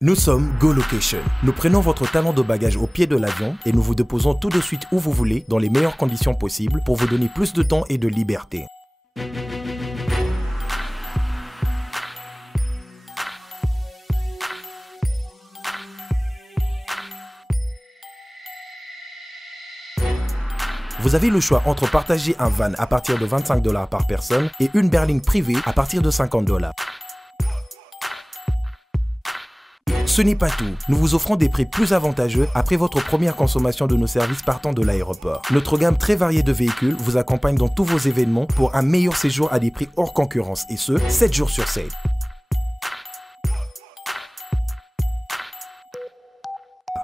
Nous sommes Go Location. Nous prenons votre talon de bagage au pied de l'avion et nous vous déposons tout de suite où vous voulez, dans les meilleures conditions possibles, pour vous donner plus de temps et de liberté. Vous avez le choix entre partager un van à partir de 25 $ par personne et une berline privée à partir de 50 $. Ce n'est pas tout, nous vous offrons des prix plus avantageux après votre première consommation de nos services partant de l'aéroport. Notre gamme très variée de véhicules vous accompagne dans tous vos événements pour un meilleur séjour à des prix hors concurrence et ce, 7 jours sur 7.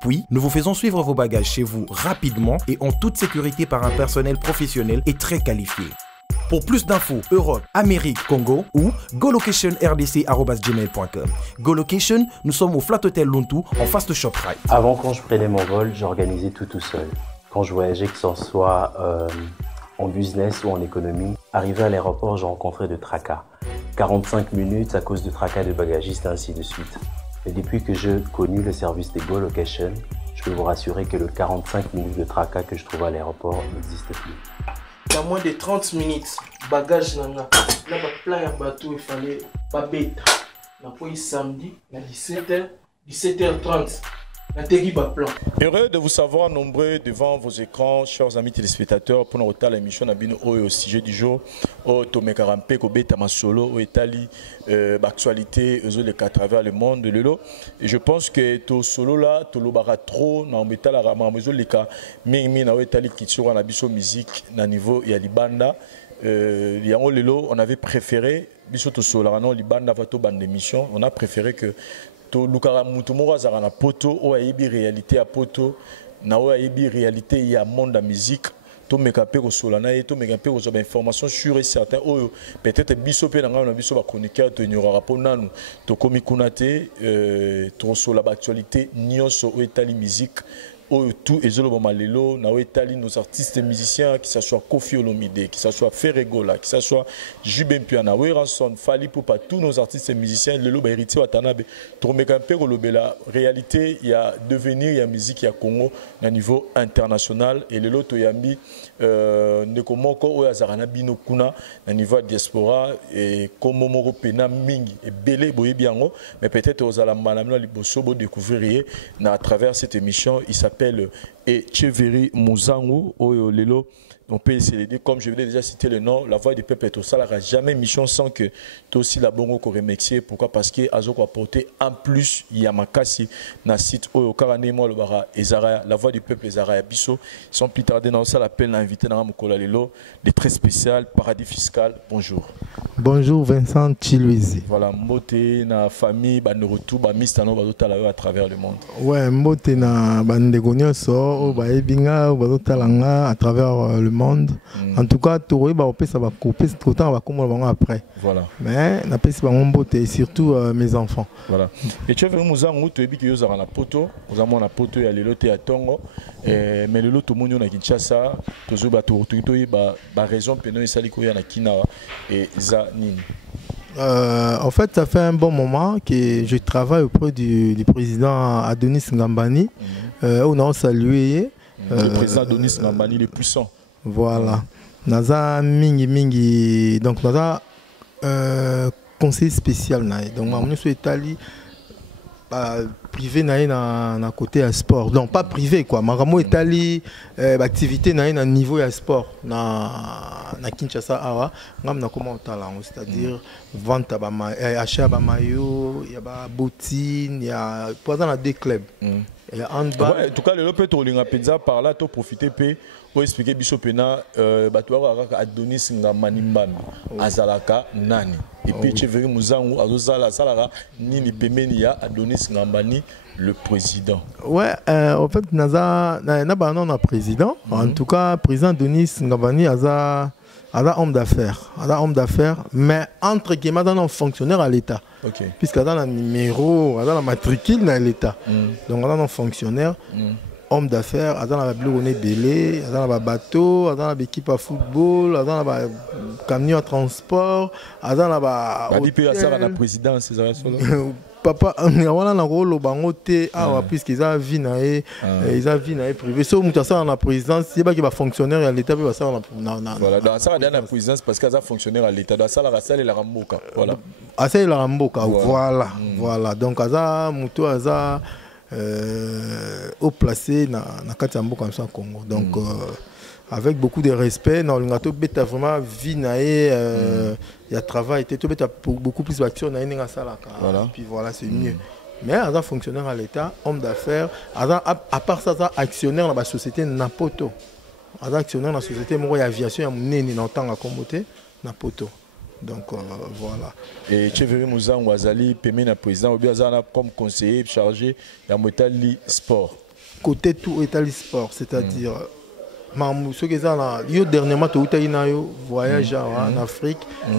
Puis, nous vous faisons suivre vos bagages chez vous rapidement et en toute sécurité par un personnel professionnel et très qualifié. Pour plus d'infos, Europe, Amérique, Congo ou golocationnrdc@gmail.com. GoLocation, nous sommes au Flat Hotel Lontu en face de ShopRite. Avant, quand je prenais mon vol, j'organisais tout seul. Quand je voyageais, que ce soit en business ou en économie, arrivé à l'aéroport, je rencontrais de tracas. 45 minutes à cause de tracas de bagagistes, ainsi de suite. Et depuis que j'ai connu le service de GoLocation, je peux vous rassurer que le 45 minutes de tracas que je trouve à l'aéroport n'existe plus. Il y a moins de 30 minutes, bagage nanga. Là, plein de bateau, il fallait pas bête. On a pris samedi, à 17h30. Heureux de vous savoir nombreux devant vos écrans, chers amis téléspectateurs, pour notre émission au sujet du jour. Au Tomé Karampe, Kobeta Masolo, au Italie, l'actualité à travers le monde. Et je pense que to solo là, to lobara trop, na mbeta la rama, les cas, mais na Italie qui sur la biso musique, na niveau ya libanda. On avait préféré, biso to solo, non libanda vato bande émission, on a préféré que to lukara mutumoro azara na poto o ayebi réalité à poto na o ayebi réalité ya monde de musique to mekape ko solana et to mekape ko zoba information sur et certain o peut-être biso pe na biso ba chroniqueur to ignorera ponanu to komi kunate to sola ba actualité nyonso o etali musique tout et malelo na etali nos artistes et musiciens, que ce soit Kofi Olomide, que ce soit Ferregola, que ce soit Jubin Piana, Weranson, Fali Poupa, tous nos artistes et musiciens, le lobe héritier Watanabe, Tromekampe la réalité, il y a devenir, il y a musique, il y a Congo à niveau international et le loto yambi Nekomoko Oyazarana Bino Kuna à niveau diaspora et comme Moro Pena Mingi et Belé Boyebiango, mais peut-être aux Alambalamna Libosobo découvrir à travers cette émission, il s'appelle et Cheveri Mouzangu Oyo Lelo. On peut essayer de, comme je l'ai déjà cité le nom, la voix du peuple tout ça n'aura jamais mission sans que toi aussi la bongo qu'on remercie. Pourquoi? Parce que Azo a apporté en plus Yamakasi na site Oyo Karanemo le bara Ezara, la voix du peuple Ezara Bisso. Sans plus tarder dans ça l'appel l'invité dans Mokola Lelo, des très spécial paradis fiscal. Bonjour. Bonjour Vincent Chiluizi. Voilà, Mbote na famille Bandorotou ba mistano bazotala à travers le monde. Ouais, Mbote na bandegonyo so ba ebinga bazotalanga à travers le monde. En tout cas, tout le monde ça va couper, c'est trop tard, on va comment après. Voilà. Mais na pesi ba Mbote et surtout mes enfants. Voilà. Et tu as vu Mouzangu tu ebi que yo za na poto, ozamo na poto ya lelo te ya tongo mais lelo to monyo na Kinshasa, tozo ba to ba raison peno esali ko ya na Kinawa et za nini. En fait, ça fait un bon moment que je travaille auprès du président Adonis Ngambani. On a salué. Le président Adonis Ngambani, le puissant. Voilà. Naza Mingi. Donc, Naza conseil spécial. Donc, je suis Italie. Privé na côté à sport, donc pas privé quoi, maramo Italie activité na niveau à sport na Kinshasa awa ngam na comment talent, c'est-à-dire vente achat ba maillot, il y a ba bottine, il y a pour dans des clubs. En tout cas le peut tolinga pizza par là to profiter pe pour expliquer biso pena bato ka Adonis Ngambani azalaka nani et puis Cheveri Mouzangu azozala salaka nini pemeni ya Adonis Ngambani le président. Ouais, en fait naza na ba président, en tout cas président Adonis Ngambani aza homme d'affaires, mais entre guillemets dans un fonctionnaire à l'État. Okay. Puisqu'il a un numéro, il a la matricule dans l'État. Donc il a un fonctionnaire. homme d'affaires, aza na biloko ne belé, aza na bateau, aza na équipe à football, aza na camion à transport, aza na ba hôtel. Ba na présidence c'est ça. Papa wana na rolo bango te awa puisque ils a vie na e ils a vie na e privé so mutu ça na présidence c'est pas que ba fonctionnaire à l'état ba ça na voilà dans ça dans la présidence parce que ça fonctionnaire à l'état dans ça la ramboka voilà asa la ramboka voilà voilà donc aza mutu aza au placé na kati ya mboka en Congo donc avec beaucoup de respect dans le gâteau beta vraiment vie naé il y a travail tout beta beaucoup plus d'action naé ninga salaka puis voilà c'est mieux mais un fonctionnaire à l'état homme d'affaires à part ça actionnaire dans la société Napoto actionnaire dans la société moi aviation ya munene na tanga kombote Napoto donc voilà et Cheveri Muzango Azali pemé na président ou bien azana comme conseiller chargé ya Motali Sport côté tout Motali Sport c'est-à-dire ceux qui sont là, dernièrement, tu as eu voyage en Afrique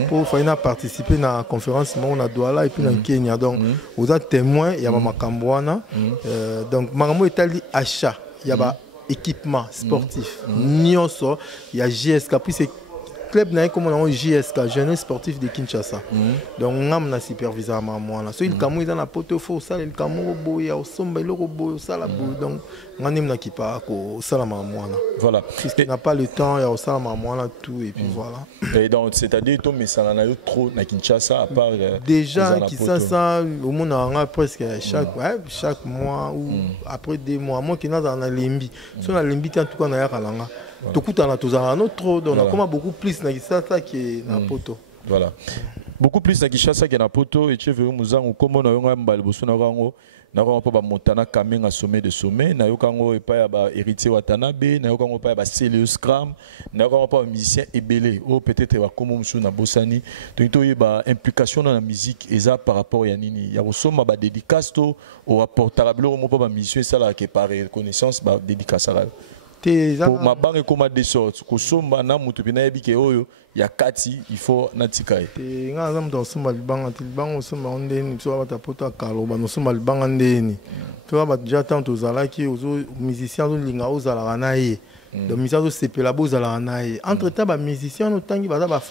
pour faire participer à la conférence à Douala et puis en Kenya. Donc, vous êtes témoin, il y a Makambouana. Donc, Maramo est allé achat, il y a équipement sportif. Nyoso, il y a GSK. Puis c'est club comme on a JSK, Jeunesse Sportif de Kinshasa. Donc on a un superviseur à moi. So il camu dans la pote faux ça il camu boy au sombre le robot ça la boule donc on a un qui part au salama moi. Voilà. Puisqu'il n'a pas le temps il y a au salama moi tout et puis voilà. Et donc c'est-à-dire toi mais ça en a eu trop na Kinshasa à part déjà Kinshasa au monde on a presque chaque mois ou après 2 mois moi qui n'a dans la limbi. Sur la limbi en tout cas na ya kalanga. Tout on a tous un autre donc on a beaucoup plus na Kinshasa qui est na poto. Voilà. Beaucoup plus na Kinshasa qui est na poto et Cheveri Muzango comme on a eu un balboso na rango na rango pa montana Kamenga sommet de sommet na yokango epa ya ba héritier Watanabe na yokango pa ya ba Celius Cram na yokango pa musicien ebelé ou peut-être ba comme musu na bosani donc to ba implication dans la musique eza par rapport ya nini ya kosoma ba dédicace to au apportable mo pa ba musicien ça là qui par reconnaissance ba dédicace à pour ma banque comme des sortes que somba na mutu bina yebike oyo ya kati il faut natikaye te nga zam do somba libanga te libanga somba ondeni so ba tapota kaloba no somba libanga ndeni to ba déjà tant ozalaki ozo musicien zo linga ozala na ye donc musicien zo sepela bozala na ye entre temps ba musicien no tangi baza ba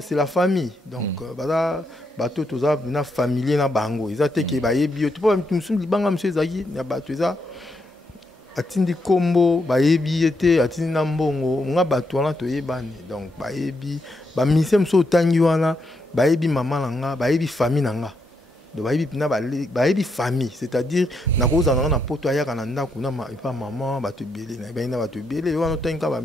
c'est la famille donc baza bato toza na familier na bango ils a te ke ba yebi to pas musu libanga monsieur zaki na bato eza atindi kombo bayebi ete atindi na mbongo nga bato wana toyebani donc bayebi ba misem so tangi wana bayebi mama nanga bayebi famille nanga donc bayebi pina bayebi famille c'est-à-dire na koza na poto ayaka na ndako na pa maman bato belé na bayina bato belé wana tangi ka ba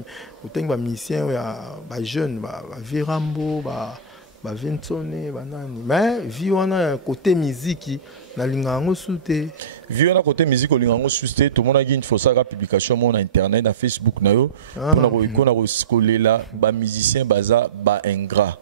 tangi ba misien ya ba jeune ba virambo ba Vincone banani mais vi wana côté musique na lingango soute vi wana côté musique o lingango soute tout monde a une fausse publication mon internet na Facebook na yo pour na kolela ba musicien baza ba ingrat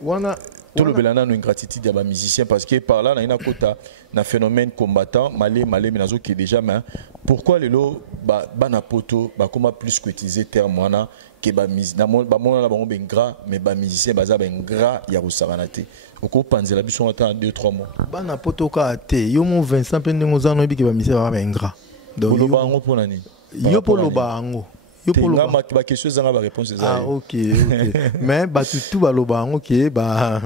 wana tout le belana no ingratitude ya ba musicien parce que par là na ina kota na phénomène combattant malé menazo qui déjà mais pourquoi lelo ba na poto ba comment plus qu'utiliser terme wana que ba musicien ba mona la bango ben gras mais ba musicien baza ben gras ya rosaranate oko panzela biso ata 2-3 mois ba na poto ka te yo mo Vincent pe ndingo zano bi ke ba musicien ba ben gras donc yo ba ngo pona ni yo polo ba ngo yo polo ba question zanga ba réponse za ah OK mais ba tout ba loba ngo ke ba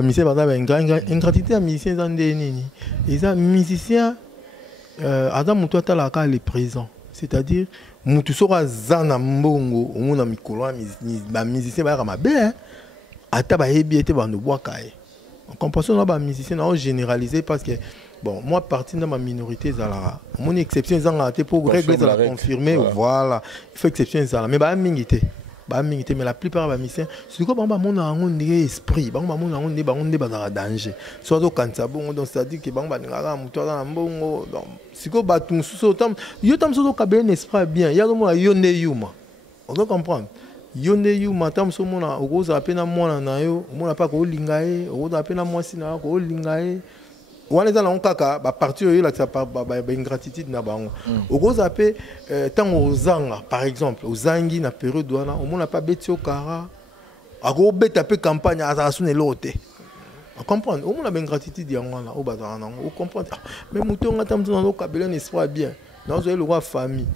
musicien baza ben gras ingratitude ya musicien za ndeni ils a musicien adam mutu atala ka le présent c'est-à-dire mutu sora zana mbongo omuna mikolo ba musicien ba mabe ata ba yebi ete ba no boakaye en comparaison na ba musicien na généraliser parce que bon moi partie de ma minorité zala mon exception zanga te pour régler ça confirmer voilà il faut exception zala mais ba mingité mais la plupart des musiciens c'est comme ba mon ango esprit ba mon ango ba on ba danger soit au kansa bon donc ça dit que ba ngaka mutu na mbongo donc c'est que ba tout so tam yo tam so ka ben esprit bien ya mo yonde yuma on doit comprendre yonde yuma tam so mona okoza apena mwana na yo mona pa ko lingae okoza apena mwasi na ko lingae wana za na kaka ba partir yo la ba ingratitude na bango okoza ape tango ozanga par exemple ozangi na période wana omona pa beti okara ako beta pe campagne azasune lote on comprend omona ba ingratitude ya ngwana o bazana nango o comprendre mais muto ngata mtu na kabela n'esprit bien Nous avons le roi famille.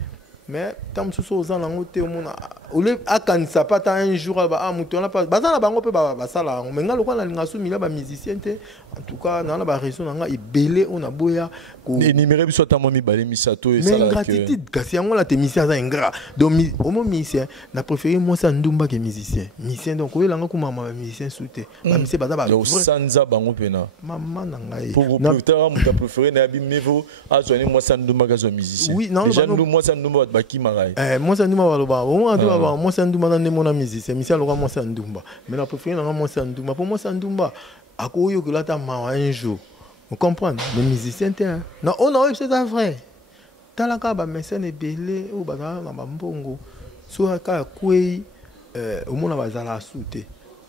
Mais tant que nous sommes en côté, on a kanisa pas un jour à mouton pas bazana bango pe ba sala mais nga lokwa na ngasu mila ba musicien te en tout cas na ba raison nga ibele on a boya ko numéro biso ta momi balé misato et ça la gratitude kasi yango la te musicien za ingrat donc au moins musicien na préféré moi ça ndumba que musicien donc oyo langa ko mama musicien souté ba musicien baza ba sanza bango pena maman na ngai pour producteur mon préféré na bimevo azoni moi ça ndumba ka zo musicien oui non déjà nous moi ça ndumba ba ki marai moi ça ndumba baloba moi ça ndumba na mon musicien alors moi ça ndumba mais la préféré na moi ça ndumba pour moi ça ndumba akoyo que là ta mawa un jour vous comprenez les musiciens non on a c'est vrai talaka ba mécène belé ou ba na ba mbongo so ka kwei au monde bazala souté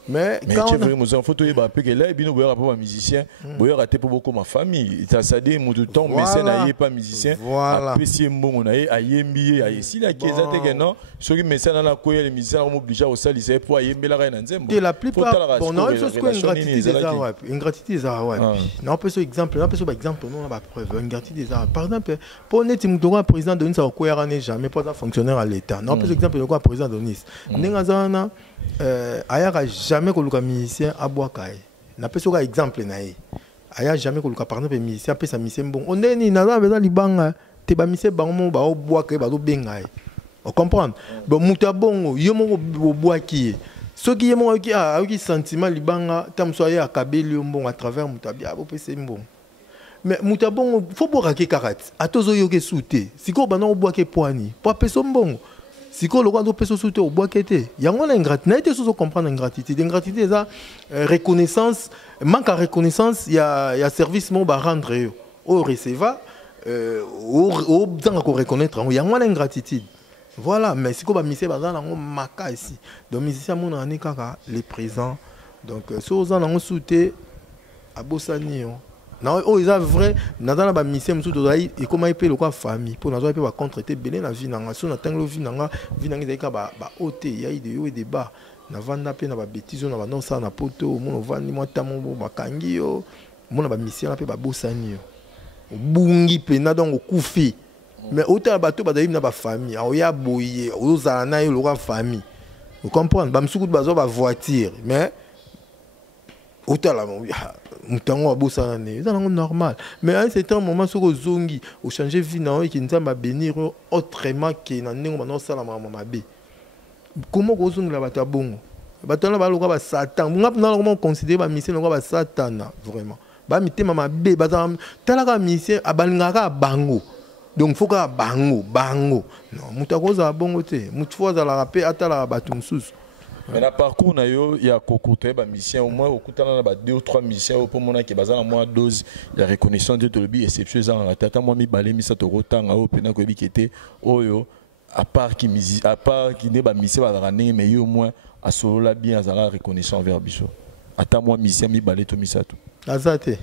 mais quand tu veux nous en photo il va appeler que là et bien nous voyons pas musicien voyons rater pour beaucoup ma famille ça dit mon tout temps mécène aïe pas musicien apprécier mon aïe aïe mbi aïe si la qui est que non ceux qui mécène dans la quoi les musiciens sont obligés au salle ils pour aïe la reine nzembo la plupart bon non chose quoi une gratitude des arabes non peut ce exemple non peut ce exemple non la preuve une gratitude des arabes par exemple pour net mutoro président de Nice quoi n'est jamais pas un fonctionnaire à l'état non peut exemple de quoi président de Nice n'engazana ayaka jamais koluka musicien abwakaye na peso ka exemple na ye aya jamais koluka par exemple musicien pesa musicien bon on est ni na za libanga te ba musicien bango ba obwakaye ba do bengaye on comprendre bon muta bongo yo mo obwaki soki ye mo ki sentiment libanga tamso ya akabeli mbongo à travers mutabi abo pesa mbongo mais muta bongo faut boka ke karate atozo yo ke souté siko bana obwake poani po pesa mbongo si ko lokwa do peso souté au bois kété yango na ingratitude so comprendre ingratitude ingratitude ça reconnaissance manque à reconnaissance il y a service mo ba rendre yo au recevoir au dans ko reconnaître yango na ingratitude voilà mais si ko ba misé ba dans ngo maka ici donc musicien mo na kaka les présents donc so za na souté abosani non oh ils ont vrai dans la mission tout doit et comment il peut le quoi famille pour nous avoir contre été belé na vie na so na tango vie na ka ba ôté il y a des hauts et des bas na vanda pe na ba bêtises na ba non ça na poto mon vandi moi tamo ba kangi yo mon ba mission na pe ba bosani yo bungi pe na donc kufi mais autant bateau ba na ba famille o ya boyer o za na yo le quoi famille vous comprenez ba msuku ba zo ba voiture mais autant la mutango abosana ne ça c'est normal mais à un certain moment sur zongi au changer vie na qui nzamba bénir autrement que na ndenge ba no sala mama be comment ko zongi la bata bongo batana ba loka ba satan ngap na comment considérer ba mission loka ba satan vraiment ba mité mama be ba talaka mission abaningaka bango donc faut ka bango non mutako za bongo te mutfo za la rapé atala batu mususu. Mais na parcours na yo ya kokote ba mission au moins okutana na ba 2 ou 3 missions pour mona ke bazana moi dose ya reconnaissance de tolobi exception za na tata moi mi balé mi sa to rotanga o pena ko bikete oyo à part qui ne ba mission ba rané mais yo au moins a solo la bien azara reconnaissance envers biso ata moi mission mi balé to mi sa to azate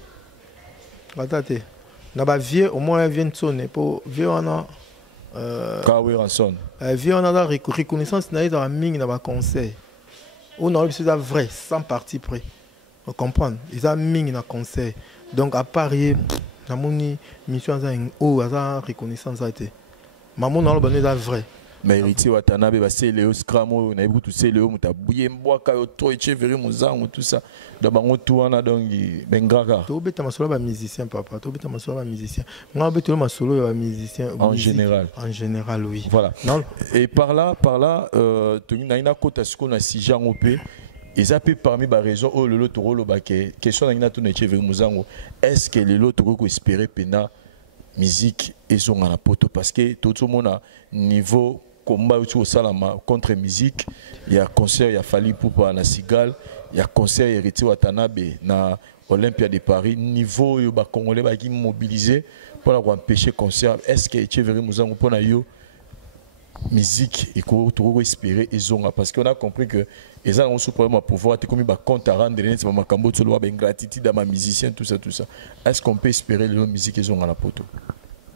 na ba vieux au moins vient sonner pour vieux on Kawe Ranson vieux on a la reconnaissance na dans mingi na ba conseil on a c'est vrai sans parti près on comprend ils ont mis na conseil donc à parier na moni mission za o za reconnaissance ça été maman na lo bonne ça vrai mais héritier watanabe ba c'est Léo Scramo na ibu tout c'est Léo mutabouye mbwaka yo to echeveri muzango tout ça da bango tout wana dongi bengraka to beta masolo ba musicien papa to beta masolo ba musicien nga beta masolo ba musicien en général oui voilà non. Et par là tu na kota siko na sijango pe ils appellent parmi les raisons où le toro le baquet question na tout echeveri muzango est-ce que le lot ko espérer pena musique et son à la poto parce que tout le monde a niveau combat au salama contre musique il y a concert il y a fallu pour na Sigal il y a concert héritier Watanabe na Olympia de Paris niveau yo ba congolais ba qui mobiliser pour empêcher concert est-ce que tu verrais muzango pour na yo musique et ko to espérer ils ont parce qu'on a compris que ils ont sous problème à pouvoir te comme ba compte à rendre net ma makambo to lo ba ingratitude à ma musicien tout ça est-ce qu'on peut espérer les musique ils ont à la poto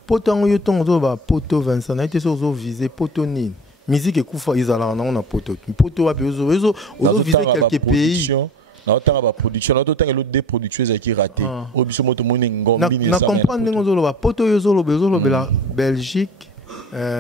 poto yo tongo ba poto Vincent na été sur viser poto ni musique ekufa izala na poto wa ozo viser quelques pays na otanga ba production na otanga l'autre des productions qui raté obiso moto moni ngombi ni na comprendre ngozolo ba poto yozolo la Belgique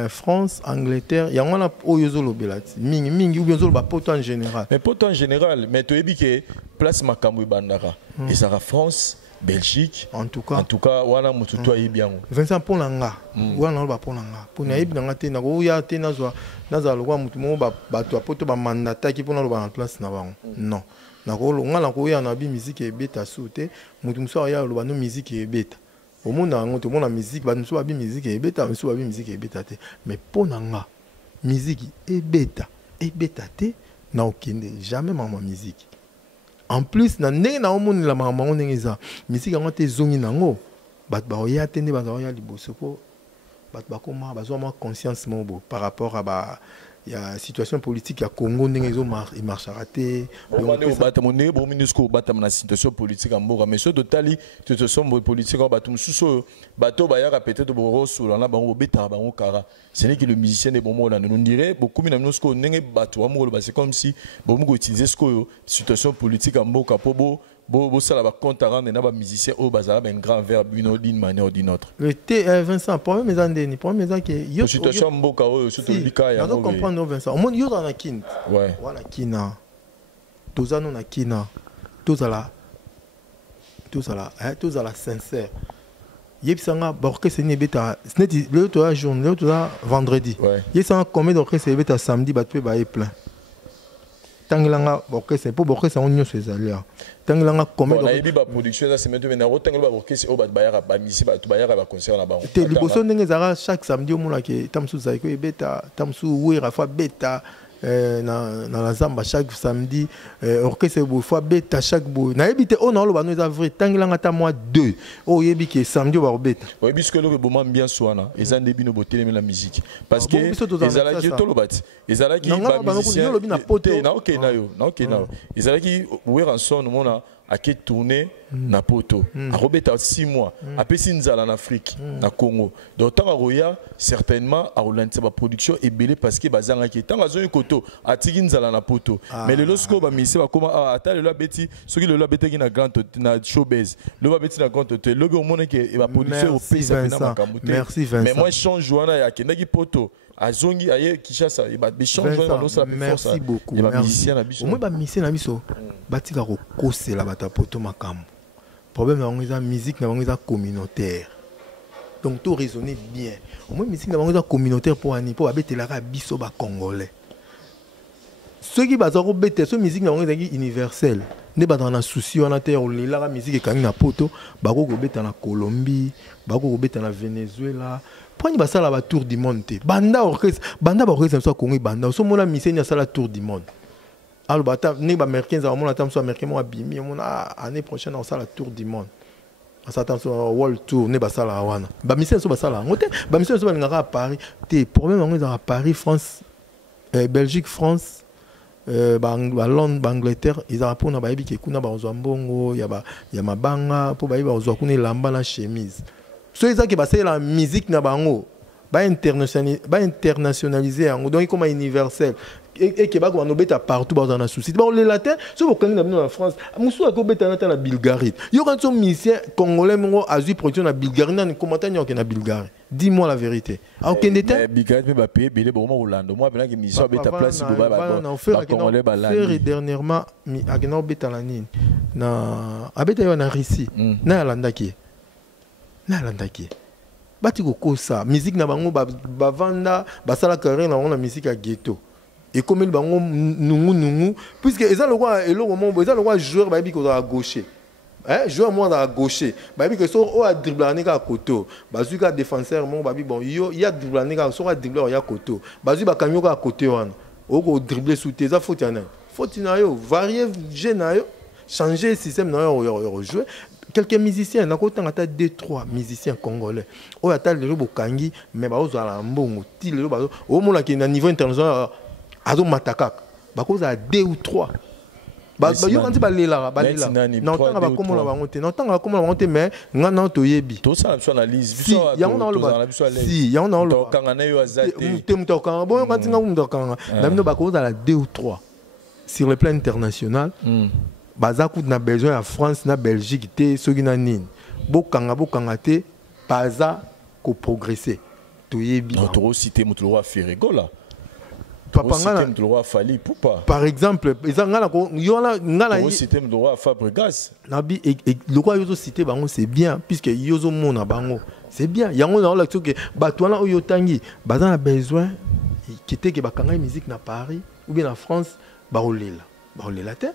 France Angleterre ya ngona oyozolo belati mingi ou bien zolo ba poto en général mais poto en général mais to ebi ke place makambo ibandaka et ça France Belgique en tout cas wana mutu to ayi bien Vincent Ponanga wana ba Ponanga pona yebi nga te na ko ya te na za lokwa mutu mo ba to poto ba mandata ki pona lo ba en place na bango non na ko longa na ko ya na bi musique e beta soute mutu muso ya lo ba no musique e beta au monde on te mona musique ba muso ba bi musique e beta muso ba bi musique e beta te mais Ponanga musique e beta te na okende jamais maman musique. En plus, na ndenge na omoni la mama ndenge za musique yango te zongi nango bat ba oya tende ba oya liboso po bat ba koma bazwa ma conscience mobo par rapport à ba ya situation politique ya Congo ndenge zo marche raté on bata monné bo minusco bata na situation politique en mboka mais ce totali situation politique ba tum suso bato ba ya peut-être bo rosula na bango beta bango kara ce n'est que le musicien est bon là nous dirait beaucoup na minusco ndenge bato amolo ba c'est comme si bo mo utiliser ce ko situation politique en mboka po bo ça la compte à rendre na ba musicien au bazar ben grand verbe d'une manière ou d'une autre. Le T Vincent pour mes andeni pour mes que yo situation mboka o surtout bika ya. On comprendre Vincent. On monte yo dans la kin. Ouais. Voilà kina. Tozano na kina. Tozala sincère. Yebsanga orchestre ni beta sneti le to journée le to vendredi. Yebsanga combien d'orchestre beta samedi ba pe ba e plein. Tangilanga orchestre pour orchestre on nyo sezalia. Tangilanga combien d'orchestre ba production ça c'est maintenant na rotangela ba orchestre o ba bayara ba misi ba to bayara ba concert na ba. Te liboso ndenge zara chaque samedi o mona ke tamsu zaiko e beta tamsu wera fa beta na la zamba chaque samedi orchestre bo fois beta chaque bo na ebité on a lo ba no za vrai tangilanga ta mois 2 o yebi ke samedi ba beta o yebi ce que le bon bien soana et en début no botelé la musique parce que ezalaki to lo bat ezalaki ba musicien na OK na yo na OK na ezalaki wera son mona a qui tourné na poto a robeta 6 mois après sinzala en Afrique na Congo donc tant roya certainement a relancer ba production et belé parce que bazanga qui tant azo koto a tiginzala na poto mais le lorsque ba misi ba comment ata le la beti ce qui le la beti na grand na showbiz le ba beti na grand hôtel le monde que ba production au pays ça na makamute merci Vincent mais moi change wana ya kendaki poto azongi aye Kishasa et ba change wana no ça merci beaucoup merci moi ba musicien na biso batika ko kosela bata poto makambo problème na ngeza musique na ngeza communautaire donc tout raisonner bien au moins musique na ngeza communautaire pour ani pour abetela ka biso ba congolais ceux qui bazako bete so musique na ngeza universelle ne ba dans souci on a terre on la musique ka na poto bako ko beta na Colombie bako ko beta na Venezuela poni basala ba tour du monde banda ba orchestre so Congo banda so mona musicien ya sala tour du monde. Alors, les Américains, les Américains ont abîmé. L'année prochaine, on sera la tour du monde. On s'attend sur le World Tour. On va la Hawana. Mission sur la mission sur à Paris. Tes problèmes à Paris, France, Belgique, France, Londres, Angleterre. Ils ont pour na baby qui kuna bazambongo, ya mabanga pour baby bazakune lamba na chemise. Ceux qui passent la musique na bango, internationaliser donc comme universel. Et que on obéta partout dans un souci. Bon les latins, ceux qui sont en France, musu ko beta na Bulgarie. Yo quand son musicien congolais mo azu production na Bulgarie na commentaire na Bulgarie. Dis-moi la vérité. A aucun détail. Bulgarie peut pas payer billet bon Hollande. Moi pendant que musicien beta place go ba congolais ba là. Faire dernièrement mi akena beta la nini. Na abeta yo na Russie. Na landaki. Bati ko kosa musique na bango ba vanda ba sala carré na on musique à ghetto. Et comme ils bango nungu puisque ils ont le roi et le moment ils ont le roi joueur ba bi ko à gaucher joueur moi à gaucher ba bi que so o a dribbler à côté bazuka défenseur mon ba bi bon yo il y a dribbler à so a dribbler ya côté bazu ba kanyo à côté wana o ko dribbler sous tes faute na yo varier jeu na yo changer système na yo jouer quelques musiciens na kotanga ta 2-3 musiciens congolais o ata le bokangi mais ba ozala mbongo ti le ba o mona ki na niveau international azo matakaka bakoza 2 ou 3 yo quand ba lela non tanga ba komo na bango te non tanga ba komo na bango te mais ngana to yebi to ça la analyse biso ya on lo kanga na yo azate te muto kanga bon quand nga muto kanga na bino bakoza la 2 ou 3 sur le plan international baza coup na besoin en France na Belgique te soki na nini bokanga te baza ko progresser toyebi non to citer mutu roi Ferrego là papa ngana mutu roi Fali Poupa par exemple ngana ko yona ngana citer mutu roi Fabregas nabi le quoi yozo citer bango c'est bien puisque yozo mona bango c'est bien yango na la que batwana oyo tangi baza na besoin kité ke bakanga musique na Paris ou bien en France baolela te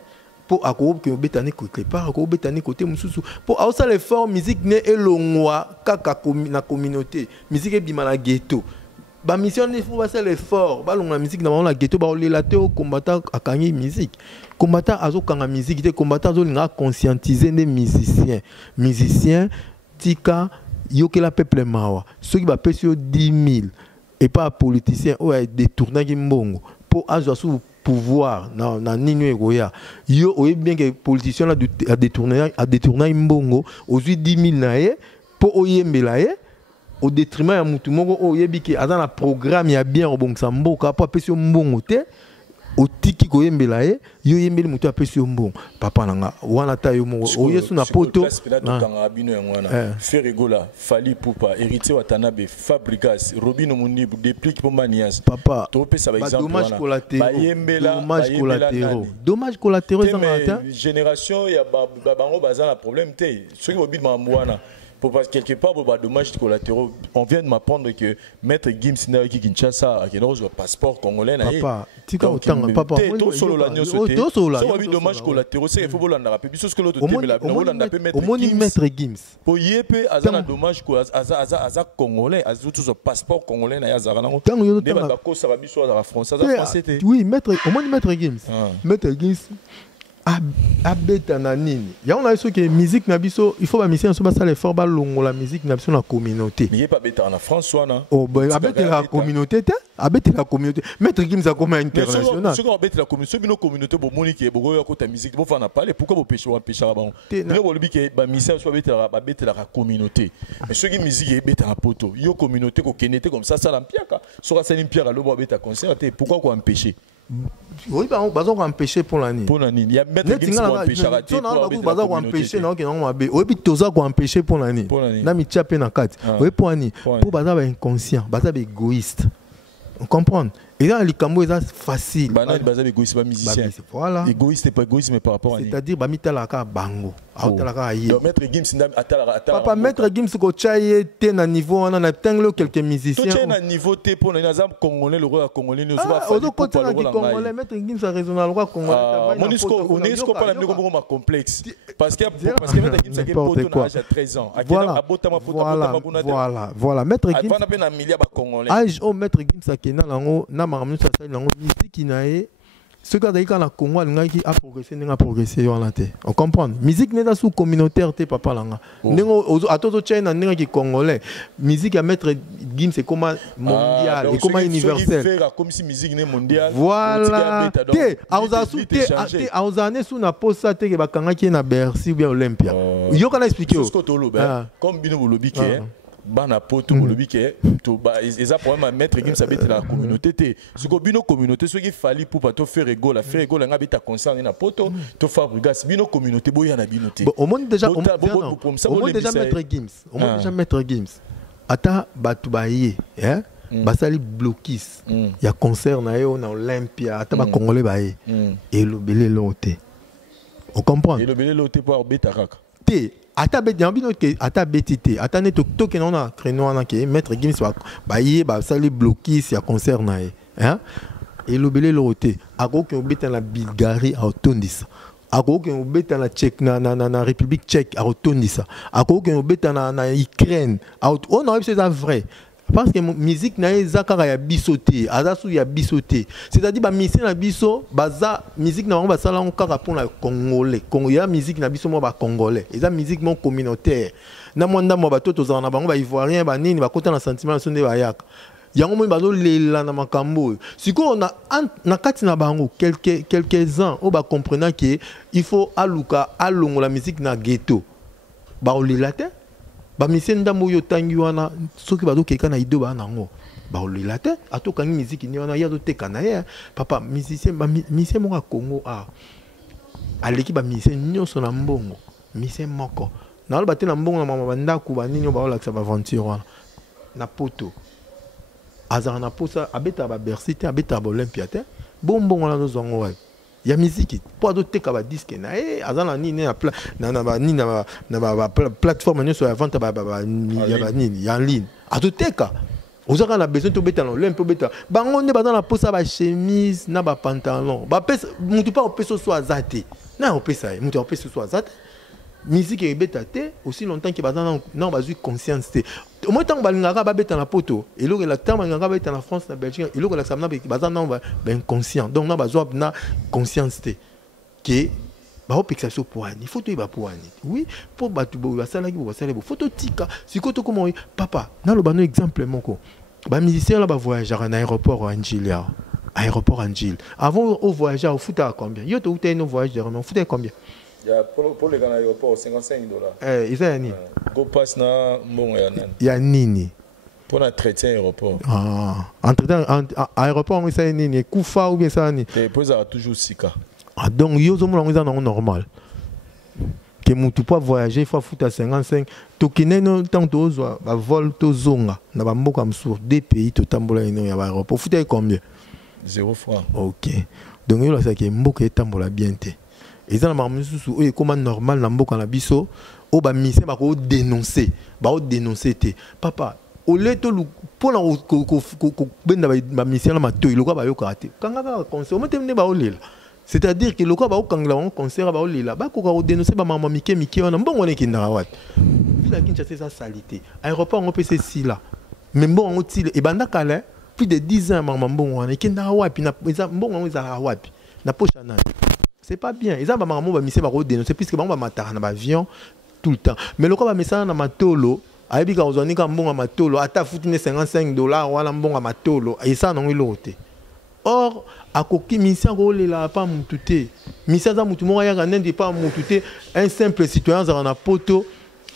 pour akob que betani quelque part akob betani côté mususu pour ça l'effort musique ne elongwa kaka na communauté musique e bima na ghetto ba mission il faut faire l'effort ba longa musique na la ghetto baolela te au combattant akangi musique combattant azo kanga musique te combattant azo linga conscientiser les musiciens tika yokela peuple mawa ceux qui ba pesi 10 000 et pas politicien ou détourner mbongo pour azo sous pouvoir na nini goya yo oye bien que politicien là a détourner mbongo aux 10 000 nae pour oyembela ye au détriment ya mutu moko oyebi ke azana programme ya bien obongsa mboka po apesi mbongo te otiki koyembela ye yo yembeli mutu apesi mbongo papa nanga wana ta yo moko oyesu na poto Ferrego là Fali Poupa héritier Watanabe Fabregas Robino Munibu déplique pour Manias papa to pesa ba exemple dommage collatéraux ça matin génération ya bango bazana problème te ceux qui obid mamwana pour parce quelque part pour dommage collatéraux on vient de m'apprendre que maître Gims n'a qui Kinshasa a un passeport congolais na papa tika otanga papa to solo la nyoso te so bi dommage collatéraux c'est il faut bolanda rapper biso ce que l'autre te la bolanda pe maître Gims pour yepe azana dommage ko aza congolais azu tout ce passeport congolais na ya zara nango de ba ko ça va biso à français te oui maître maître Gims maître Gims abeta na nini ya on a ce que musique na biso il faut ba musicien so ba ça l'effort ba longo la musique na biso na communauté mais pas beta en France wana oh bah abeta la communauté te abeta la communauté maître Gims a comme international ce qu'on abeta la communauté bino communauté bo moni ki bo yo ko ta musique bo fa na parler pourquoi bo pêcher wa pêcher ba ne bo lobi ke ba musicien so abeta la communauté mais ce qui musique est beta na poto yo communauté ko kenete comme ça la mpiaka so ka sali mpiaka lo bo abeta concert pourquoi ko empêcher oui bah on va empêcher pour l'année il y a mettre Gims pour empêcher rater pour baza ko empêcher na ko mabe oui toza ko empêcher pour l'année na mi tchape na kati oui pour ani pour baza ba inconscient baza ba égoïste on comprend et là les cambo est facile bah non baza égoïste pas musicien voilà égoïste et pas égoïste mais par rapport à c'est-à-dire ba mitala ka bango autala ka aye donc maître Gims ndam atala papa maître Gims ko chaye te na niveau on a tangle quelques musiciens to chaye na niveau te pour na zam congolais le roi congolais nous va faire au côté na congolais maître Gims a raison le roi congolais monisco on est ce qu'on parle de ma complexe parce que maître Gims a quel poto à 13 ans voilà maître Gims avant na milliard ba congolais âge au maître Gims a kena nango na maramu ça ça nango musique inae ce que d'ailleurs na Congo ngaki a progressé n'a progressé wana te on comprend musique n'est pas sous communautaire te papa langa nengo atoto China nenga ki congolais musique à maître Gims c'est comme mondial et comme universel comme si musique n'est mondiale voilà te auza sous te auza ne sous na posa te ke bakanga ki na Bercy ou bien Olympia yo kana expliquer comme bino lobi ke bana poto lobi ke to ba eza problème à maître Gims habite la communauté te ce que bino communauté ce qui fali pour pas to faire Ferrego nga bita concerne na poto to Fabregas bino communauté boya na bino te au monde déjà maître Gims au monde déjà maître Gims ata batu baye hein basali blocus ya concert na yo na Olympia ata ba congolais baye et le belé loté on comprend et le belé loté pour beta kaka te ata beti ambino ke ata beti te ata ne to ke na créneau na ke maître Gims ba ye ba sali blocus ya concert na ye hein et le belé loté ako ke obeta na Bulgarie a otondisa ako ke obeta na Tchèque na République tchèque a otondisa ako ke obeta na Ukraine on a c'est vrai parce que musique na ezakara ya bisoté azasu ya bisoté c'est-à-dire ba musicien na biso baza musique na ba sala on kaka pour la congolais ya musique na biso mo ba congolais eza musique mon communautaire na mwanda mo ba toto za na bango ba ivoirien ba nini ba kota na sentiment na sonde ba yaka yango mo bazo lela na makambo siko na kati na bango quelques ans o ba comprenant que il faut aluka alongo la musique na ghetto ba olela te ba misenda moyo tangi wana soki bazo keka na ido ba nango ba olilate atokangi musique ni wana ya do teka na ye papa musicien mo ka Congo à l'équipe a mis nyonso na mbongo mise moko na ba te na mbongo na mama banda ku ba nini ba la ça va aventure na poto azara na posa abeta ba Bercy te abeta ba Olympia te bonbongo na zongo wa ya musique pour d'autres ka ba disque na azana nini na ba plateforme nyonso ya vente ba ya ba nini ya en ligne atoteka ozaka na besoin to beta na Olympia beta bango ne ba dans la posa ba chemise na ba pantalon ba pesa mutu pa opeso so azate na opesa mutu opeso so azate musique et beta te aussi longtemps que bazana non bazui conscience te au moins tant balingaka ba beta na poto et le la temps balingaka beta na France na Belgique et le la samna bazana ba inconscient donc na bazwa na conscience te que ba opexation pour ani faut to ba pour ani oui pour ba tu ba sala ki ba sala bo photo tika sikoto comment papa na lo bano exemple moko ba musicien là ba voyager en aéroport Angilia aéroport Angil avant au voyager au foot à combien yo to uté no voyager on foot à combien. Pour les gars à l'aéroport, $55. Il y a nini? Go passe na mon il y a nini? Pour l'entretien aéroport. Ah, entretien aéroport, il y a nini? Koufa ou bien ça ni? Et puis ça a toujours sika. Ah donc yo zo mo là normal. Que mutu pas voyager, il faut foutre à 55. Tokine no tant to zo ba vol to zonga na ba mboka msur des pays to tambola ino ya aéroport. Foutre combien? 0 francs. OK. Donc yo là ça que mboka etambola bien te. Et ça, c'est comme normal, dans le biso, on va dénoncer. Dénoncer. Papa, au lieu de pour la mission, c'est-à-dire que le cas va au concert, va au lila, va au dénoncer, va maman Mickey, on a bon on est qui n'a pas. Puis la Kinshasa sa salité. Aéroport on peut c'est si là. Mais bon on tire et banda kale plus de 10 ans maman bon on est qui n'a pas puis na bon on est à wapi. Na poche na. C'est pas bien. Ils ont maman mission va dénoncer puisque bon va matar na avion tout le temps. Mais le cas va message na matolo, aibi ka ozoni ka bon matolo, ata foutine $55 wala bon matolo et ça non il ote. Or à koki mission ko lela pas mututé. Mission za mutu mo ya nende pas mututé, un simple citoyen za na poto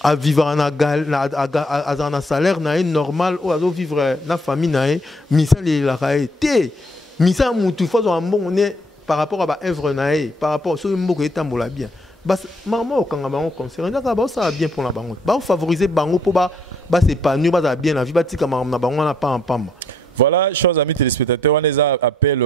à vivre en à salaire na normal ou à vivre na famille na mission lela ka té. Mission mutu faut un bon on est par rapport à œuvre nae par rapport sur mbo ko etambola bien bas maman au kanga bango concert ndaka ba ça bien pour la bango ba favoriser bango pour ba s'épanouir ba bien la vie ba tika na bango na pas en pamba. Voilà, chers amis téléspectateurs, on les appelle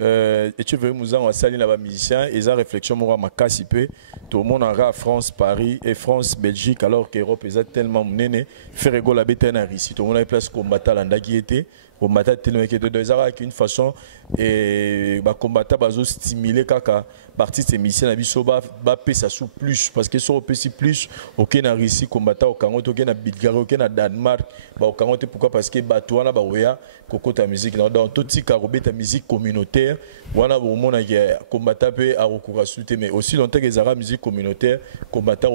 et tu veux nous en saluer la musicien et ça réflexion moi ma casse peu tout le monde en France Paris et France Belgique alors qu'Europe est tellement menée faire rigoler la bête en Russie tout le monde a place combattre l'anda qui était au matin tellement que de ça une façon et ba combattre bazo stimuler kaka partie ces missions na biso ba pesa sous plus parce que sur pesi plus aucun na Russie combattre au Congo aucun na Bulgarie aucun na Danemark ba au Congo pourquoi parce que bato wana ba oya kokota musique dans tout petit carobé ta musique communautaire wana bo mona que combattre peut à recours souter mais aussi longtemps que zara musique communautaire combattre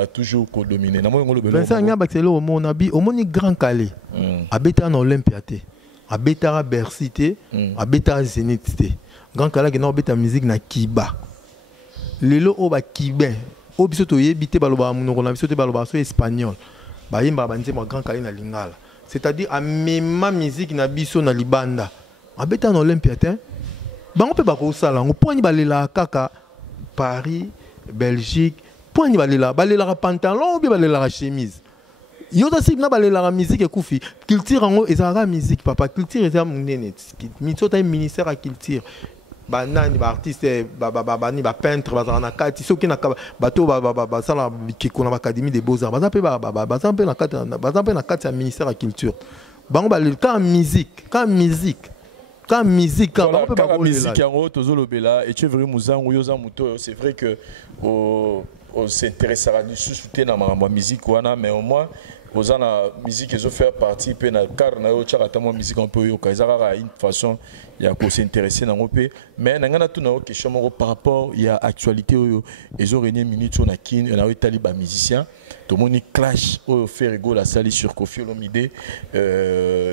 a toujours ko dominer na mo ngolo belo ça nya bakelo au mon abi au moni grand calé abeta na Olympia te abeta Bercy te abeta Zénith te grand calé que na abeta musique na Kiba lelo o ba Kibin o biso to yebite baloba munoko na biso te baloba so espagnol ba yimba banze mo grand calé na lingala c'est-à-dire à même musique na biso na libanda abeta na Olympia te bango pe ba ko sala ngo poni balela kaka Paris Belgique poni balela pantalon ou bien balela chemise yo ta sik na balela musique ekufi culture ngo ezara musique papa culture ezara munene mitso ta ministère à culture banani ba artiste bani ba peintre bazana kati soki na bato ba sala kiko na académie des beaux-arts bazampe na kati ya ministère à culture bango balela ka musique quand musique yango tozolobela et tu veux muzango yoza muto c'est vrai que on s'intéressera du sous-souté dans ma musique wana mais au moins aux la musique ils ont fait partie pe na car na yo tchaka ta musique un peu yo kaizara une façon il y a qu'on s'intéresser dans opé mais nangana tout na question par rapport il y a actualité yo ils ont régné minute on a kin na yo taliba musicien tout le monde clash au fait rigolo la salle sur Koffi Olomide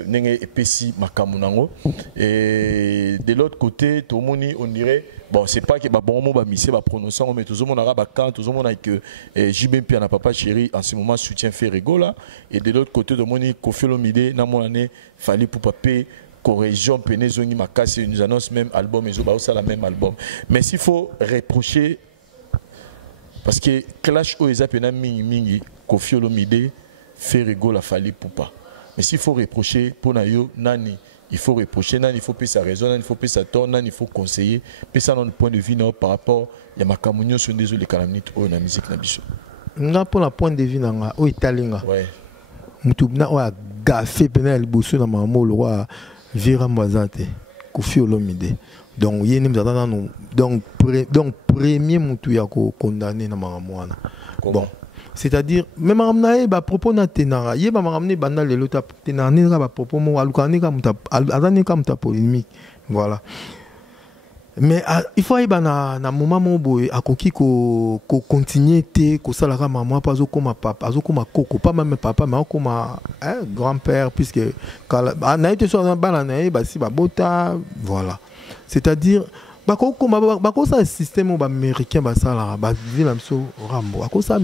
nenge epesi makamunango et de l'autre côté tout le monde on dirait bon c'est pas que bon mot ba misé ba prononcer mais tout le monde a quand tout le monde a que JB Pia na papa chéri en ce moment soutien fait rigolo et de l'autre côté de mon Koffi Olomide na mon année fallait pour papier correction penezongi makasi nous annonce même album et zo ba ça la même album mais s'il faut reprocher parce que clash o ezapena mingi Koffi Olomide fait rigolo à Fally Ipupa. Mais s'il faut reprocher pour Nayo nani, il faut reprocher nani, il faut payer sa raison, nani, il faut payer sa tort, nani, il faut conseiller, puis ça dans point de vue non, par rapport il y a ma camunio sur des les calamnites ou la musique na biso. Nga pour la point de vue nga o italinga. Ouais. Mutubna o gafé penal bosso na mamo le roi Vira Mwazate Koffi Olomide. Donc il y a donc premier mutu ya ko condamné na mamo. Bon. C'est-à-dire, même si à propos de Ténara, il y a des bandes de Ténara, à propos de polémique. Voilà. Mais il faut aller dans un moment où il faut continuer à faire la maman, pas comme papa, comme coco, pas même papa, mais comme grand-père, puisque quand on a été sur un banane, voilà. C'est-à-dire, un système américain un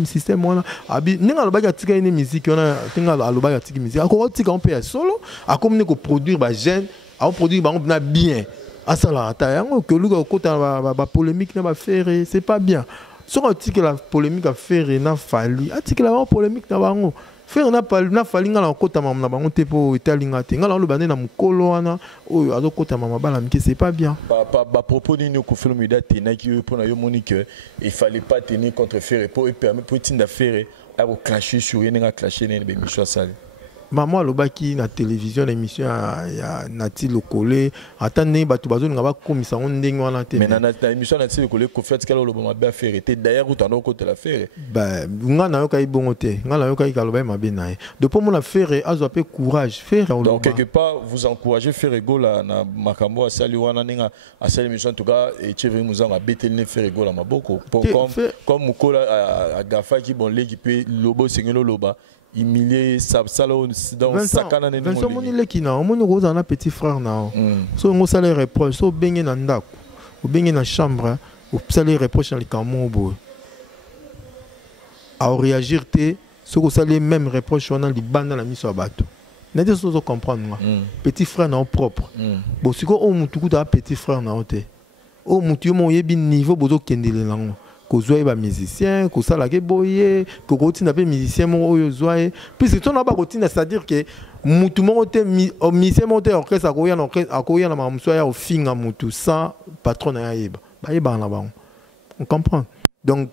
système musique solo produire bien polémique c'est pas bien la polémique a fait la polémique faire na fali nga na kota mama na bango te po italinga te nga na lo bande na mukolo wana oyo azokota mama bala mike c'est pas bien ba propos ni ko Koffi Olomide tena ki pour na yo monique il fallait pas tenir contre Ferré pour permettre pour tinda Ferré à clasher sur yenga clasher ne be mission sale maman lobaki na télévision émission ya Nati Lokole atane batu bazolinga ba komisa ndenge wana te mais na émission Nati Lokole ko fait kala loba ba Ferré te d'ailleurs utano côté la Ferré ba nga na yo kai bongo te nga na yo kai kaloba mabe nae depuis mon Ferré azo pe courage Ferré donc quelque part vous encouragez Ferré gola na makambo asali wana ninga asali émission en tout cas et Thierry Muzanga betelne Ferré gola maboko comme mukola a gafa qui bon l'équipe lobo sengelo loba humilié ça dans sakana ne Vincent moni lekina on moni roza na petit frère na so ngo sala reproche so bengi na ndako o bengi na chambre o sala reproche na likamo bo a réagir te so ko sala même reproche on a libanda na miso bato na te so comprendre petit frère na propre bo siko o mutuku ta petit frère na ote o mutu mo yebi niveau bozo kendele nango kozwa ba musicien ko sala ke boye ko kotina pe musicien mo oyo zwa puis to na ba kotina c'est-à-dire que mutu mo te musicien mo te orchestre akoya na mamso ya ofinga mutu sans patron na yeba ba yeba na ba on comprend donc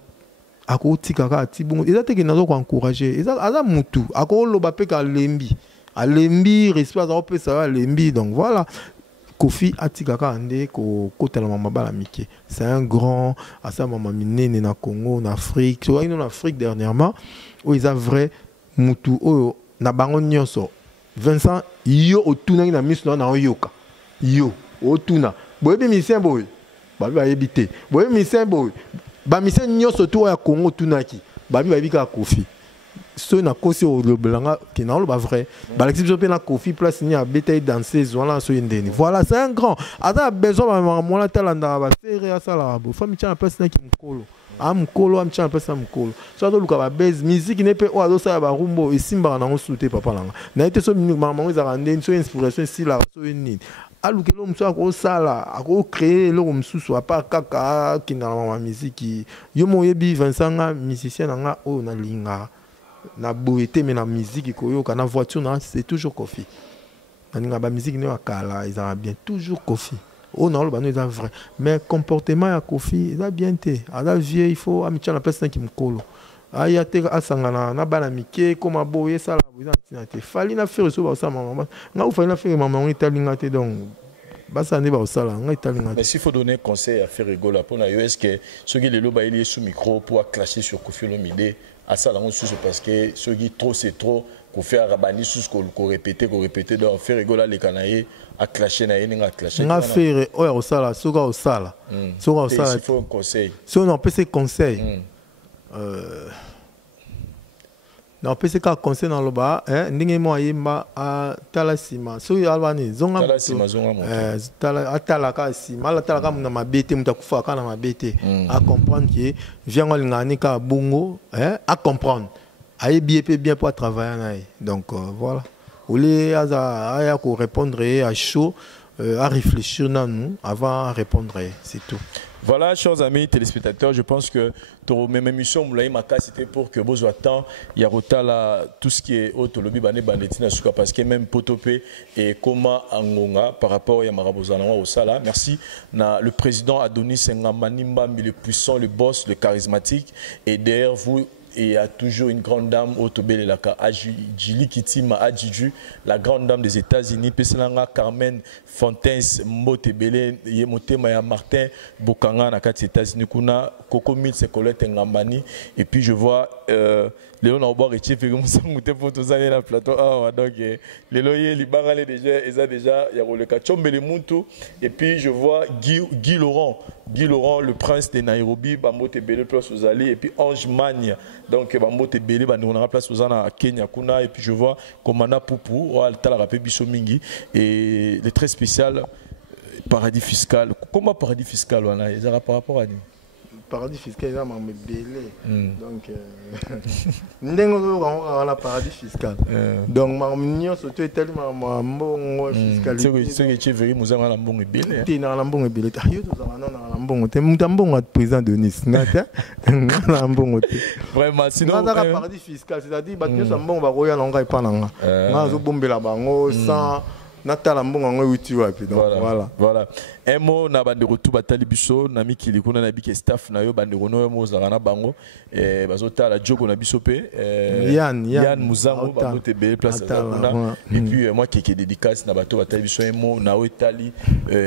akotika ka ti bongo ezate ke nazo ko encourager eza mutu akoloba pe ka lembi respect za opesa lembi donc voilà Koffi atikaka ande ko kotala mama bala mike c'est un grand à sa maman minene na Congo en Afrique so en Afrique dernièrement où ils a vrai mutu oyo na bango nyonso Vincent yo otuna na miso na oyoka yo otuna boyebi misien boy babi ba yebite boyebi misien boy ba misien nyonso to ya Congo tunaki babi ba bika Koffi so na kosi o le belanga qui na ba vrai ba l'exception pe na Koffi place ni a betaille danser voilà so yendeni voilà c'est un grand ada besoin ma mona talanda ba faire à ça là bo fami tcha place na ki mkolo am kolo am tcha place am kolo so do luka ba base musique ne pe o ado sa ba rumbo isimba na ngosuté papa langa na été so maman za rande so inspiration si la so ni alukelo mso ako sala ako créer le msusu apa kaka kina ma musique yo moyebi Vincent nga musicien nga o na linga na beauté mais na musique koyoka na voiture na c'est toujours Koffi na ba musique ne akala ils ont bien toujours Koffi oh non le bano ils ont vrai mais comportement ya Koffi ils a bien été à la vie il faut amicha na personne qui mkolo aya te asangana na bana mike comme boye sala vous te fali na faire so ba sa maman nga ou fali na faire maman on italinga te donc basa ne ba sala nga italinga mais s'il faut donner conseil à faire rigoler pour na yo est-ce que ceux qui le loba il est sous micro pour clasher sur Koffi Olomide à ça là on sous parce que ceux qui trop c'est trop qu'on fait rabani sous qu'on répéter donc faire rigoler les canaillés à clasher na yena à clasher nga faire oya au sala soga au sala soga au sala il faut un conseil si on peut ces conseils non peut ces conseils dans le bas ndenge mo ayemba a talasima so yalwani zonga talaka sima la talaka na mabete mutakufa kana mabete à comprendre que vient ngani ka bongo à comprendre ayebi bien pour travailler donc voilà au lieu à répondre à chaud à réfléchir dans nous avant de répondre c'est tout Voilà, chers amis téléspectateurs, je pense que ton même émission, c'était pour que vous attend. Il y a tout ce qui est autolobby, parce que même Potopé et Koma Angonga par rapport à Marabozana au Sala. Merci. Le président Adonis Ngamanimba, le puissant, le boss, le charismatique. Et derrière vous, il y a toujours une grande dame au Tobel Laka Jili Kitima Adjiju, la grande dame des États-Unis, Peselanga Carmen Fontaines Motebele, Yemotema Martin Bokanga na kati États-Unis kuna Coco Mil se Colette Ngamani et puis je vois Léon Aubor et Chef Mouté pour tous aller la plateau donc les loyers libérales déjà ils a déjà il y a le Kachombele Muntu et puis je vois Guy Laurent, le prince de Nairobi, Bambote Bele place aux alliés, et puis Ange Magne, donc Bambote Bele, on a place aux à Kenya, Kuna, et puis je vois Komana Poupou, Talarape Bissomingi, et le très spécial paradis fiscal. Comment paradis fiscal, on a par rapport à nous? Paradis fiscal, il y a un belé. Donc, on a paradis fiscal. Donc, je suis surtout tellement bon fiscal. C'est que tu veux, nous avons un bon belé. Tu as un bon belé. Tu as un bon président de Nice. Vraiment, sinon. On a un paradis fiscal, c'est-à-dire que nous sommes bons, on va y aller. On a un bon belé sans. Voilà. Un mot na bande retour batali biso na miki likuna na biki staff na yo bande rono mo zana bango bazota la jogo na biso pe Yann Muzango babote be place na et puis moi qui dédicace na bato batali biso un mot na otali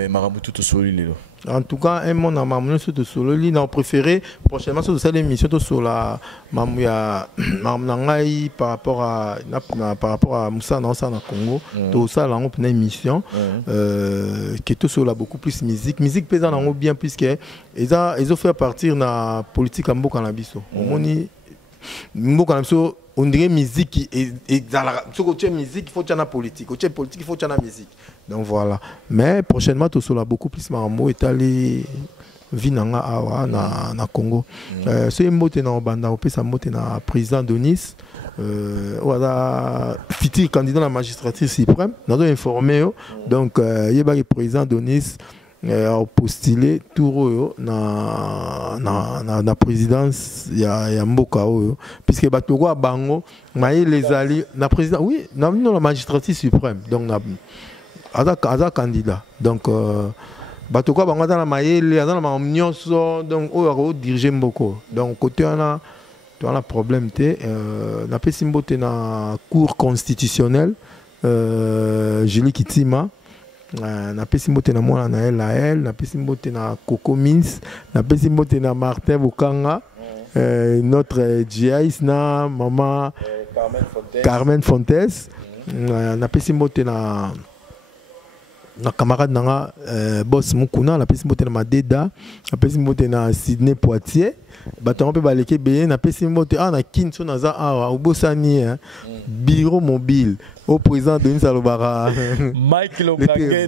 maramutu to soli lelo. En tout cas, un mot na mamu to soli na préféré prochainement sur cette émission to sur la mamu ya ngai par rapport à Moussa na Congo to ça la une émission qui tout sur la beaucoup plus musique pesant en bien puisque ils ont fait partir na politique en Mboka na biso Mboka na biso on dirait musique et musique il faut qu'il y ait politique, il faut qu'il y ait musique. Donc voilà. Mais prochainement tout cela beaucoup plus marmo est allé vinanga awa na Congo. C'est une moté na banda on peut ça moté na président de Nice. Voilà futur candidat à la magistrature suprême. Nous avons informé donc il y a le président de Nice a postulé tout na présidence ya mboka oyo puisque batoko bango maye les alliés na président oui na la magistrature suprême donc na aza candidat donc batoko bango dans la maye dans la nyonso donc oyo diriger mboko donc côté on a problème té na pesimbote na cour constitutionnelle Julie Kitima na pesi mbote na mwana na elle na pesi mbote na Coco Mins na pesi mbote na Martin Bokanga notre GIS na maman Carmen Fontaines na pesi mbote na camarade nanga boss Mukuna na pesi mbote na Madeda na pesi mbote na Sydney Poitiers bato pe baleke beye na pesi mbote na Kinso na za awa obosani bureau mobile au président de Denis Alobara Mike Longange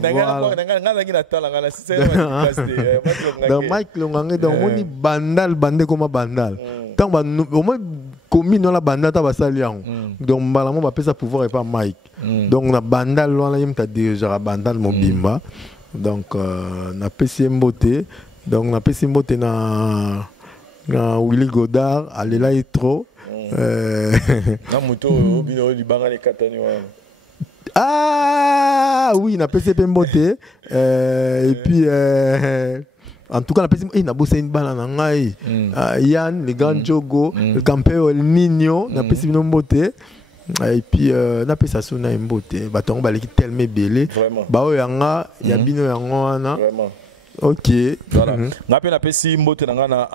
donc Mike Longange donc on dit bandal comme bandal tant au moins commune dans la bandal ta basali yango donc malamo ba pesa pouvoir et pas Mike donc na bandal là yim ta déjà bandal mobimba donc na pesi mbote donc na pesi mbote na Willy Godard alela trop ah oui, na PCP Mbote et puis en tout cas la PCP na bossé une balle na ngai Yann le grand Jogo le campeur El Nino na PCP Mbote et puis na pesa sona Mbote batongo baleki tellement belé ba oyanga ya bino yango wana vraiment. Ok. Voilà. Ngapi na pesi mbote na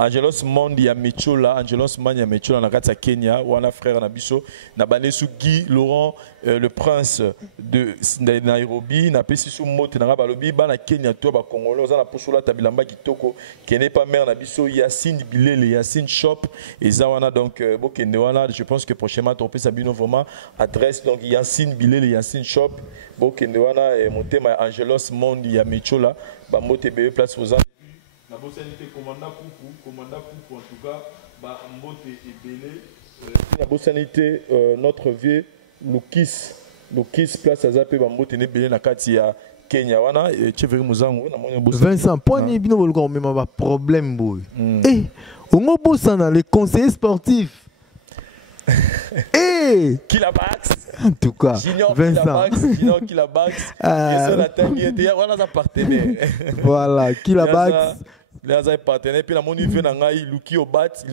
Angelos Mondi ya Mechola, Angelos Mani ya Mechola na kati ya Kenya, wana frère na biso na banesu Guy Laurent le prince de Nairobi na pesi su mbote na balobi bana Kenya to ba Congolais za na posula tabilamba kitoko kene pas mère na biso Yacine Bilele Yacine Shop et za wana donc bokende wana je pense que prochainement on peut sabino vraiment adresse donc Yacine Bilele Yacine Shop bokende wana et motema Angelos Mondi ya Mechola ba mbote be place aux la bosanité commandant Poupou en tout cas ba mbote ebele la bosanité notre vieux Lukis place à zape ba mbote nebele na kati ya Kenya wana cheveri muzango na moni bossa Vincent poni bino bolko même ba problème boy eh on bossa na les conseillers sportifs eh Kilabax en tout cas Junior Vincent Junior Kilabax et la tête voilà ça partenaire voilà Kilabax les partenaires puis la moni vient na ngai Luki Obat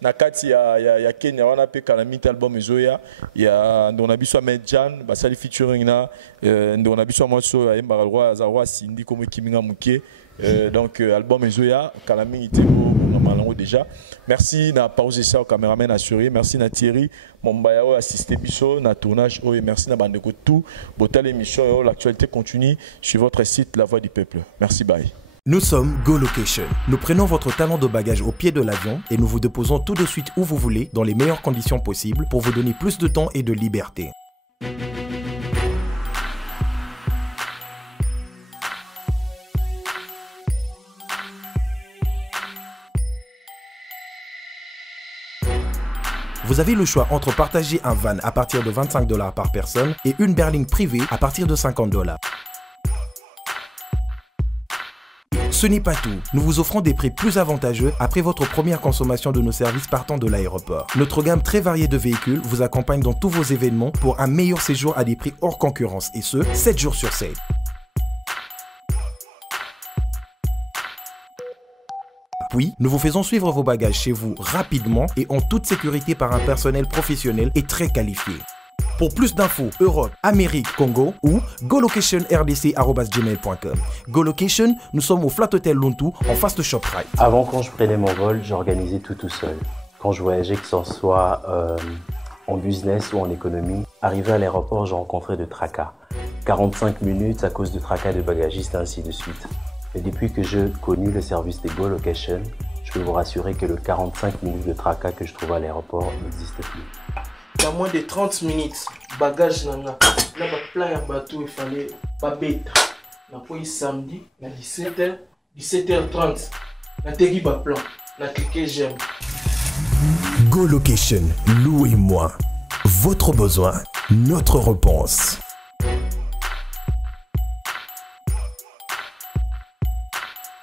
na kati ya Kenya wana pe Calamity album ezoya ya ndona biso Medjan basali featuring na ndona biso moso ya Mbara roi za roi Cindy comme Kiminga Muke donc album ezoya Calamity malango déjà merci na pause ça au caméraman assuré merci na Thierry Mombaya assisté biso na tournage et merci na bandeko tout botal émission l'actualité continue sur votre site La Voix du Peuple merci bye. Nous sommes Go Location. Nous prenons votre talon de bagage au pied de l'avion et nous vous déposons tout de suite où vous voulez dans les meilleures conditions possibles pour vous donner plus de temps et de liberté. Vous avez le choix entre partager un van à partir de $25 par personne et une berline privée à partir de $50. Ce n'est pas tout, nous vous offrons des prix plus avantageux après votre première consommation de nos services partant de l'aéroport. Notre gamme très variée de véhicules vous accompagne dans tous vos événements pour un meilleur séjour à des prix hors concurrence et ce, 7 jours sur 7. Puis, nous vous faisons suivre vos bagages chez vous rapidement et en toute sécurité par un personnel professionnel et très qualifié. Pour plus d'infos, Europe, Amérique, Congo ou golocation@rdc@gmail.com. GoLocation, nous sommes au Flat Hotel Lontou en face de ShopRite. Avant, quand je prenais mon vol, j'organisais tout seul. Quand je voyageais, que ce soit en business ou en économie, arrivé à l'aéroport, je rencontrais de tracas. 45 minutes à cause de tracas de bagagistes, ainsi de suite. Et depuis que j'ai connu le service de GoLocation, je peux vous rassurer que le 45 minutes de tracas que je trouve à l'aéroport n'existe plus. Dans moins de 30 minutes, bagage nanga, là ba plein ya bateau il fallait pas bête. Na po samedi, na 17h30, na tegi ba plan, na cliquer j'aime. GoLocation, louez-moi. Votre besoin, notre réponse.